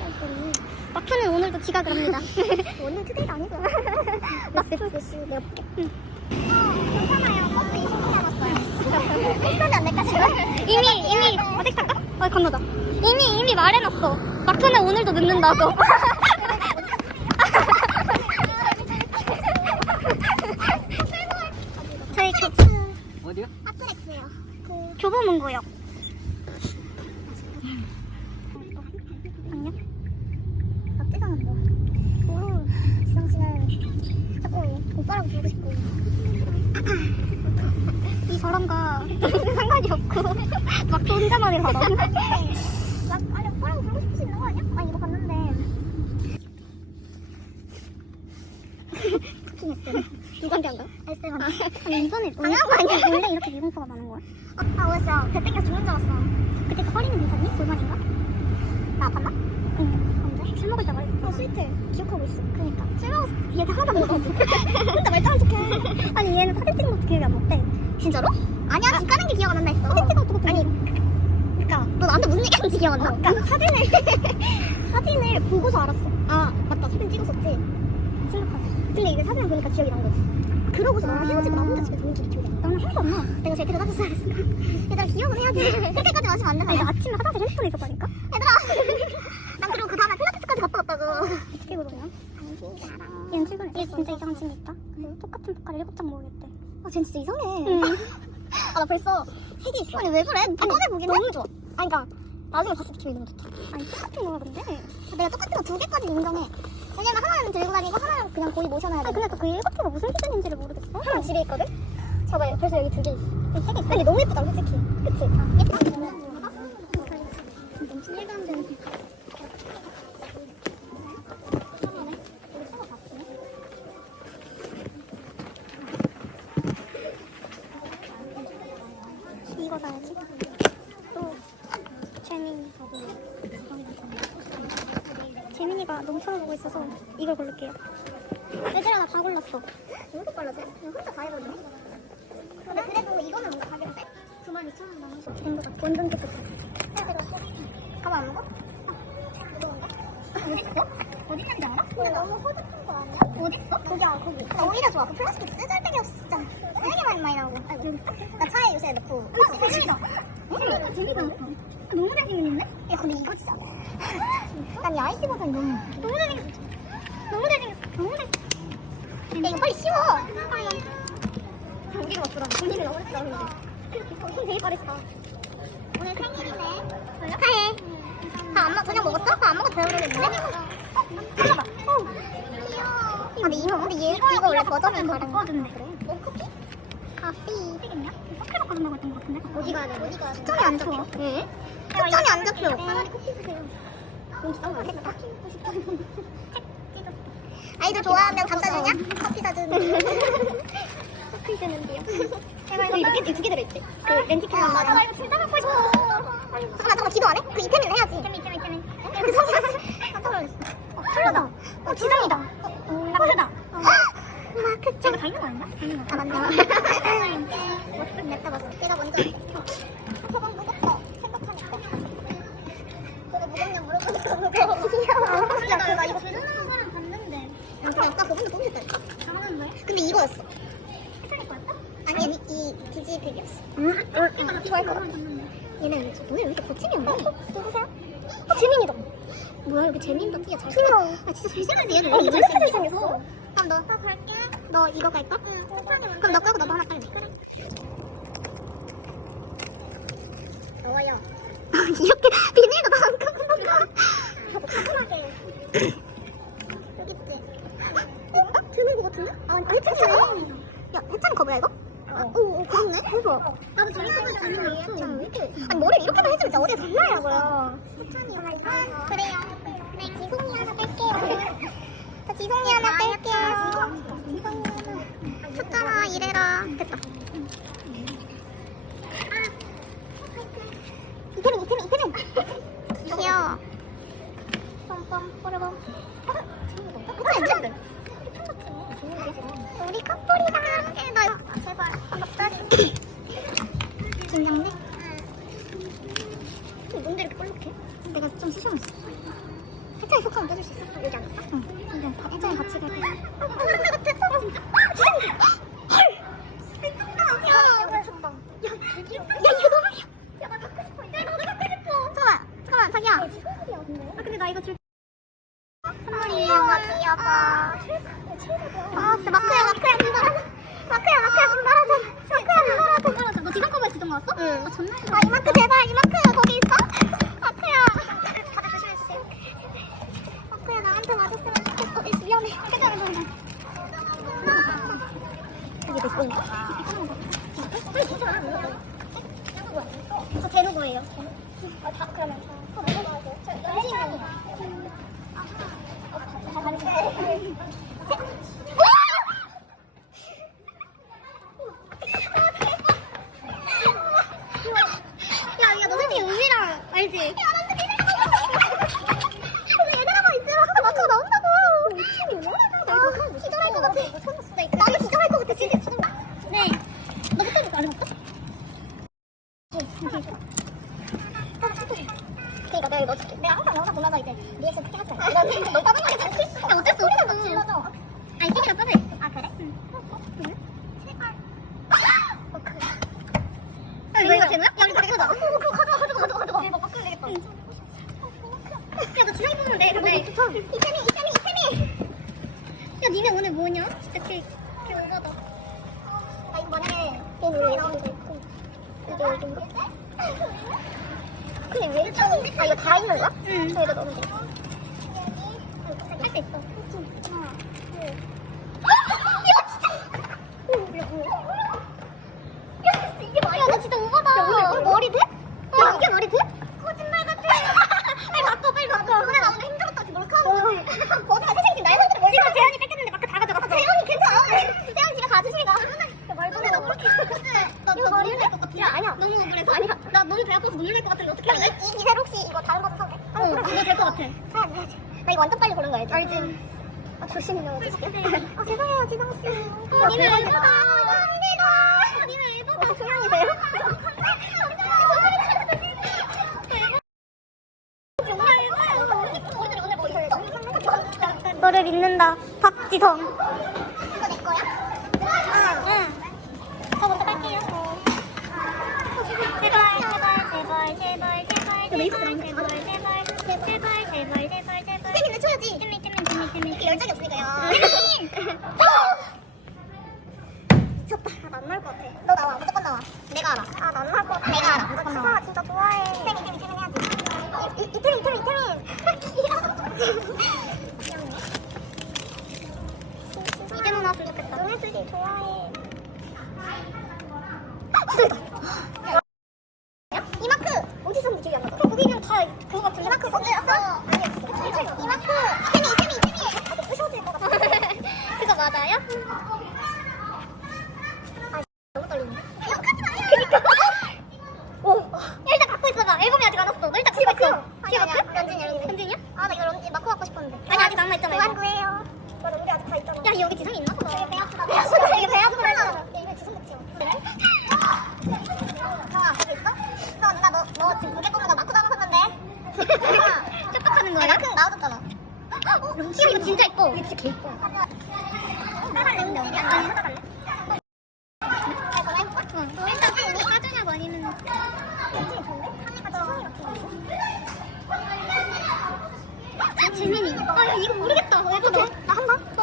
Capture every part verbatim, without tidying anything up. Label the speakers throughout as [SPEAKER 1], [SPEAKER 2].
[SPEAKER 1] 마크는 오늘도 지각을 합니다.
[SPEAKER 2] 오늘 투데이가 아니고요. 몇 시, 몇 시, 내가 볼게. 응. 어, 괜찮아요. 버스 이십 분 남았어요. 일선이 안 될까, 지금?
[SPEAKER 1] 이미 이미 어디 탈까? 어 건너자. 이미 이미 말해놨어. 마크는 오늘도 늦는다고. 저희 교
[SPEAKER 3] 어디요?
[SPEAKER 2] 아트렉스요. 그
[SPEAKER 1] 교보문고역. 안녕.
[SPEAKER 2] 박지성은 뭐? 오, 지성 씨는 자꾸 오빠라고 부르고 싶고.
[SPEAKER 1] 이 사람과 상관이 없고 마크 혼자만의 바람.
[SPEAKER 2] 막, 아니, 오빠라고 부르고 싶을 수 있는 거 아니야? 아니, 이거 봤는데. 쿠킹했어요.
[SPEAKER 1] 누구한테 한 거야?
[SPEAKER 2] 에스엠한테.
[SPEAKER 1] 아니 이번에
[SPEAKER 2] 당연한 거 아니야?
[SPEAKER 1] 원래 이렇게 미공포가 많은 거야?
[SPEAKER 2] 어, 아, 뭐였어? 배 땡겨 죽는 줄 알았어.
[SPEAKER 1] 그때 그 허리는 괜찮니? 골반인가?
[SPEAKER 2] 나 아팠나?
[SPEAKER 1] 응. 언제? 술 먹을 때 말했지.
[SPEAKER 2] 어, 스위트. 기억하고 있어.
[SPEAKER 1] 그러니까.
[SPEAKER 2] 술 먹었을 때
[SPEAKER 1] 얘가 하나도 안 먹어.
[SPEAKER 2] 혼자 말짱한 척해.
[SPEAKER 1] 아니 얘는 사진 찍은 것도 기억이 안 났대.
[SPEAKER 2] 진짜로? 아니야, 집 가는 게 기억 안 난다 했어.
[SPEAKER 1] 사진 찍은 것도
[SPEAKER 2] 아니, 그니까 너 나한테 무슨 얘기하는지 기억 안 나?
[SPEAKER 1] 어,
[SPEAKER 2] 그니까 사진을 사진을 보고서 알았어. 아, 맞다. 사진 찍었었지.
[SPEAKER 1] 심각하지.
[SPEAKER 2] 근데 이게 사진을 보니까 기억이 난 거지. 그러고서 너랑 헤어지고 나 혼자 집에 가는 길이 기억이 안 나.
[SPEAKER 1] 나는 하나도 안 나.
[SPEAKER 2] 내가 제일 데려다 줬어야 했어. 얘들아, 기억은 해야지. 그렇게까지 마시면 안 된다.
[SPEAKER 1] 아니 나 아침에 화장실 핸드폰에 있었다니까?
[SPEAKER 2] 얘들아. 난 그리고 그 다음에 필라테스까지 갔다 왔다고.
[SPEAKER 1] 어떻게 그러냐?
[SPEAKER 2] 당신이랑.
[SPEAKER 1] 얘는 최근에 얘 진짜 이상한 친구 있다. 똑같은 포카를 일곱 장 모으겠대.
[SPEAKER 2] 아, 쟤 진짜 이상해.
[SPEAKER 1] 응.
[SPEAKER 2] 아, 나 벌써 세 개 있어. 아니, 왜 그래? 다 꺼내보긴 해.
[SPEAKER 1] 너무 좋아.
[SPEAKER 2] 아니, 그니까, 나중에 봤을 때 기억이 너무 좋다.
[SPEAKER 1] 아니 똑같은 거야 근데.
[SPEAKER 2] 내가 똑같은 거 두 개까지 인정해. 왜냐면 하나는 들고 다니고 하나는 그냥 거의 모셔놔야 돼.
[SPEAKER 1] 아니 근데 그 일곱 개가 무슨 기준인지를 모르겠어.
[SPEAKER 2] 하나 집에 있거든? 저봐요. 벌써 여기 두 개 있어. 여기 세 개 있어. 근데 너무 예쁘다, 솔직히. 그치? 예쁘다. 너무 일관된.
[SPEAKER 1] 이거 사야지. 또 재민이. 재민이가 너무 쳐다보고 있어서 이걸 고를게요. 얘들아 나 다 골랐어.
[SPEAKER 2] 이렇게 빨라져? 그냥 혼자 다 해버리네? 근데 그래도 이거는 뭔가 가격이 세. 구만 이천 원 남았어.
[SPEAKER 1] 된거 같아. 완전 깨끗해.
[SPEAKER 2] 가만 안 먹어? 무거운 거? 어딨어? 어디 있는지 알아? 근데 너무 허접한 거 아니야? 어딨어? 거기야, 거기. 나 오히려 좋아. 그 플라스틱 쓰잘데기 없어, 진짜. 쓰레기만 많이 나오고. 아이고, 여기 있어? 나 차에 요새 넣고. 어, 재밌다. 응, 재밌다. 너무 잘생겼는데? 야, 근데 이거 진짜. 난 이 아이씨 버전이 너무.
[SPEAKER 1] 너무 잘생겼어. 너무 잘생겼어. 너무 잘생겼어.
[SPEAKER 2] 야, 이거 빨리 씌워. 우리가 맞더라. 본인이 너무 잘나오는데 손 되게 빠르다. 오늘 생일이네. 축하해. 밥안 먹, 저녁 먹었어? 밥 안 먹어도 배부르겠는데?
[SPEAKER 1] 봐봐.
[SPEAKER 2] 어, 귀여워. 아, 근데 이거, 근데 얘, 이거 원래 버전이 다른 거.
[SPEAKER 1] 거든데 그래.
[SPEAKER 2] 뭐 커피? 커피.
[SPEAKER 1] 되겠냐? 서클 먹고 준다고 했던 것 같은데.
[SPEAKER 2] 어디 가야 돼? 어디 가야 돼? 초점이 안 잡혀. 응? 초점이 안 잡혀. 차라리 커피 주세요. 너무 비싼 거 아니야? 커피 먹고 싶다. 아이들 좋아하면 갖다 주냐? 커피 사주는.
[SPEAKER 1] 서클 되는데요.
[SPEAKER 2] 제가 이거 이렇게 두 개 들어있지? 그 렌티켓
[SPEAKER 1] 아,
[SPEAKER 2] 맞아.
[SPEAKER 1] 나 이거 진짜 갖고 싶어.
[SPEAKER 2] 잠깐만, 잠깐만, 기도 안 해? 그 이태민 해야지.
[SPEAKER 1] 재민 재민 재민.
[SPEAKER 2] 이렇게 손 깜짝 놀랐어.
[SPEAKER 1] 어 컬러다. 어 지성이다. 마크다.
[SPEAKER 2] 마크
[SPEAKER 1] 저거 다 있는 거 아니야?
[SPEAKER 2] 아, 맞네. 냈다 봤어. 내가 먼저. 가방 무겁다. 생각하니까. 너가 무겁냐 물어보니까 무거워. 귀여워.
[SPEAKER 1] 근데 나, 나 이거 제대로 나온 거랑 봤는데.
[SPEAKER 2] 근데 아까 그분도 뽑으셨다니까.
[SPEAKER 1] 잘하는 거야?
[SPEAKER 2] 근데 이거였어.
[SPEAKER 1] 헷갈릴 거였어?
[SPEAKER 2] 아니, 이, 이 디지팩이었어.
[SPEAKER 1] 응?
[SPEAKER 2] 이거 이거 할 거야. 얘네 오늘 왜 이렇게 거침이 없나?
[SPEAKER 1] 누구세요?
[SPEAKER 2] 어, 재민이다. 뭐야, 여기 재민도 티가 잘
[SPEAKER 1] 귀여워.
[SPEAKER 2] 아, 진짜 잘생겼네, 얘들.
[SPEAKER 1] 어,
[SPEAKER 2] 왜 이렇게
[SPEAKER 1] 이렇게
[SPEAKER 2] 잘생겼어? 그럼 너, 나 갈게. 너 이거 갈까? 응, 그럼 너 끄고 너도 하나 깔래. 그래. 더워요. 이렇게 비닐도 다 안 끄고 뭔가. 차분하게. 여기 있지? 뭔가? 드는 거 같은데? 아, 해찬이 야, 해찬이 거부야, 이거? 어, 오, 그렇네? 대박.
[SPEAKER 1] 나도 재민이가 재민이었어.
[SPEAKER 2] 아니, 머리를 이렇게만 해주면 진짜 어디에 장난이라고요. 해찬이 하나 그래요. 네, 지송이 하나 뺄게요. 자, 지송이 하나 뺄게요. 지송이 하나. 쳤잖아, 이래라. 됐다. 이태민, 이태민, 이태민. 귀여워. 뻥뻥, 뽀르봉. 해찬이 우리 커플이다. 나 제발 반갑다. 긴장돼? 응. 뭔데 이렇게 볼록해? 내가 좀 수셔놨어. 해찬이 속하면 떠줄 수 있어? 여기 안 있어? 응. 근데 해찬이 같이 갈 거야. 아, 오랜만에 같아. 아, 진짜. 진짜. 헐. 미쳤다. 야, 이거 미쳤다. 야, 되게 예쁘다. 야, 이거 너무 귀여워. 야, 나 갖고 싶어. 야, 나도 갖고 싶어. 잠깐만, 잠깐만, 자기야. 아, 근데 나 이거 줄. 선물이에요. 귀여워. 아, 진짜 마크야, 마크야, 분발하자. 마크야, 마크야, 분발하자. 마크야, 분발하자. 너 지상 커버에 지정 나왔어? 응. 아, 정말. 아, 이마크 제발, 이마크 거기 있어? 마크야. 다들 조심해주세요. 마크야, 나한테 맞았으면 좋겠어. 미안해. 괜찮아, 괜찮아. 이게 내 거인가? 저 제 누구예요? 아, 다 그러면 저 넘어가세요. 저 연진이요. 야, 야, 너 솔직히 우미랑 알지? 야, 나한테 기다리고 근데 얘들하고 있으면 항상 마크가 나온다고. 팀이 얼마나 나 기절할 것 같아. 나도 기절할 것 같아. 진짜 지금. 네. 너 그때부터 안 해봤어? 그니까 내가 이거 넣어줄게. 내가 항상 영상 보면서 이제 리액션 크게 하지. 나 지금 너 빠진 거니까 클 수가 없어. 어쩔 수 없어. 너무 질러줘. 아니, 시계가 빠져있어. 아, 그래? 응. 응? 제발. 어, 그래. 야, 이거 이거 되나요? 야, 이거 가져가. 어, 그거 가져가, 가져가, 가져가, 가져가. 이거 바꾸면 되겠다. 야, 너 지상이 뽑으면 돼. 근데. 이태미, 이태미, 이태미. 야, 니네 오늘 뭐냐? 진짜 개, 개 오버다. 나 이거 만약에 내 노래 나오는데 있고. 이게 여긴가? 근데 왜 이렇게 아 이거 다 있는 거야? 응. 여기다 넣으면 돼. 할 수 있어. 하나, 둘. 야 진짜. 야 이게 말이야? 나 진짜 오바다. 야 오늘 머리 돼? 야 이게 머리 돼? 거짓말 같아. 빨리 바꿔 빨리 바꿔. 오늘 나 오늘 힘들었다 지금 몰카하는 거지. 거짓말 세상에 지금 날 살들어 머리가 재현이 뺏겼는데 마크 다 가져갔어. 재현이 괜찮아. 재현이 지가 가주시니까. 야 말도 안 돼. 너 그렇게. 나 머리 날 것 같아. 야 아니야. 너무 억울해서. 아니야. 나 너무 배 아파서 눈물 날 것 같은데 어떻게 할래? 이 미세로 혹시 이거 다른 거도 사도 돼? 어, 그거 될 것 같아. 사야지, 사야지. 나 이거 완전 빨리 고른 거 알지? 알지. 아, 조심히 넣어주실게. 아, 죄송해요, 지성씨. 어, 니네 예쁘다. 감사합니다. 니네 예쁘다. 고양이세요? 너를 믿는다, 박지성. 이거 내 거야? 응. 저 먼저 갈게요. 제발, 제발, 제발, 제발, 제발, 제발, 제발, 제발, 제발, 제발, 제발, 제발. 쌤이 외쳐야지. 쌤이, 쌤이, 쌤이, 쌤이. 이렇게 열정이 없으니까요. 미쳤다. 아, 나 안 나올 것 같아. 너 나와, 무조건 나와. 내가 알아. 아, 나 안 나올 것 같아. 내가 알아. 무조건 나와. 아, 진짜 좋아해. 쌤이, 쌤이, 쌤이 해야지. 이, 이태민, 이태민, 이태민. 귀여워. 이제 너 나왔으면 좋겠다. 너네들이 좋아해. 이마크! 어디서 샀는지 기억이 안 나. 거기는 다 그거 같은데? 이마크 거기였어? 아니었어. 이마크! 이태미, 이태미, 이태미! 아직 부셔질 것 같아. 그거 맞아요? 아, 너무 떨리는데? 욕하지 마요! 그니까! 오! 야, 일단 갖고 있어봐. 앨범이 아직 안 왔어. 너 일단 갖고 있어. 키마크? 연진이야, 연진. 연진이야? 아, 나 이거 런지 마크 갖고 싶었는데. 아니, 아직 남아있잖아. 그만 구해요. 나 런지 아직 다 있잖아. 야, 여기 지성이 있나 보다. 되게 배 아프다. 배 아프다. 되게 배 아프다. 야, 이거 지성 먹지요. 그래? 정아, 거기 있어? 너, 누나, 너, 너 지금 무게 뽑는 거 마크 담아 샀는데? 쪽박하는 거야? 마크 나와줬잖아. 어? 야, 이거 진짜 이뻐. 이거 진짜 개 이뻐. 따라갈래? 근데 어디야? 아니, 따라갈래? 잘 전화해볼까? 응. 너 일단 너 빠주냐고 아니면. 연진이 좋은데? 하니까 지성이랑 아, 재민이. 아, 이거 모르겠다. 예쁘다. 나 한 번? 어.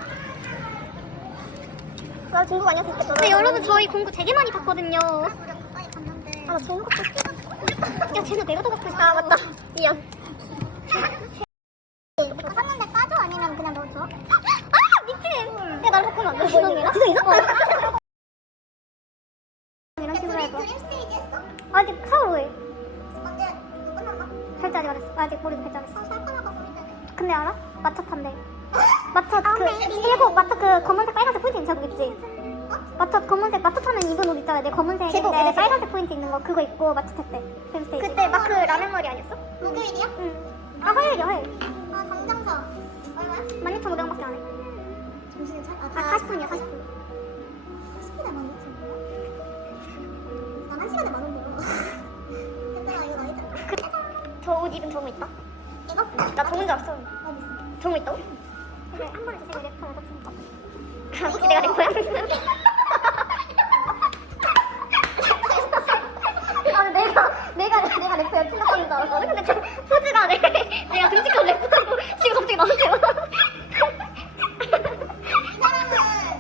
[SPEAKER 2] 나 중국 아니었을 때 근데 여러분 저희 공구 되게 많이 봤거든요. 아, 나 좋은 것도 야, 쟤는 내가 더 갖고 싶어. 아, 맞다. 미안. 이거 샀는데 까줘? 아니면 그냥 넣어줘? 아, 미친! 야, 나를 바꾸면 안 돼? 지성이랑? 지성이랑? 이런 식으로 해봐. 드림 스테이지 했어? 아직 사오해. 언제? 끝났나? 결제 아직 안 했어. 아직 모르겠어. 결제 안 했어. 아, 살 거라고 보는데. 근데 알아? 마차 탄대. 마차 그 일곱 마차 그 검은색 빨간색 포인트 있는 제복 있지? 어? 마차 검은색 마차 타면 입은 옷 있잖아. 내 검은색인데 제복, 네, 빨간색 포인트 있는 거 그거 입고 마차 탔대. 쌤스테이지. 그때 마크 라멘 머리 아니었어? 목요일이야? 응. 아 화요일이야 화요일. 아 당장 사. 얼마야? 만 육천 오백 원밖에 안 해. 정신을 차려. 아, 사십 분이야 사십 분. 사십 분에 만 육천 원? 난 한 시간에 만 원 벌어. 얘들아 이거 나이잖아. 저 옷 입은 저거 있다. 이거?
[SPEAKER 1] 나 좋은 줄 알았어.
[SPEAKER 2] 어디 있어?
[SPEAKER 1] 좋은 거 있다고?
[SPEAKER 2] 그래 한 번에 주세요. 내 폰에 꽂힌 거.
[SPEAKER 1] 혹시 내가 내 거야? 아, 내가 내가 내가 래퍼 여친 같다는 줄 알았거든. 근데 지금 포즈가 내 내가 등치고 래퍼하고 지금 갑자기 나한테 와.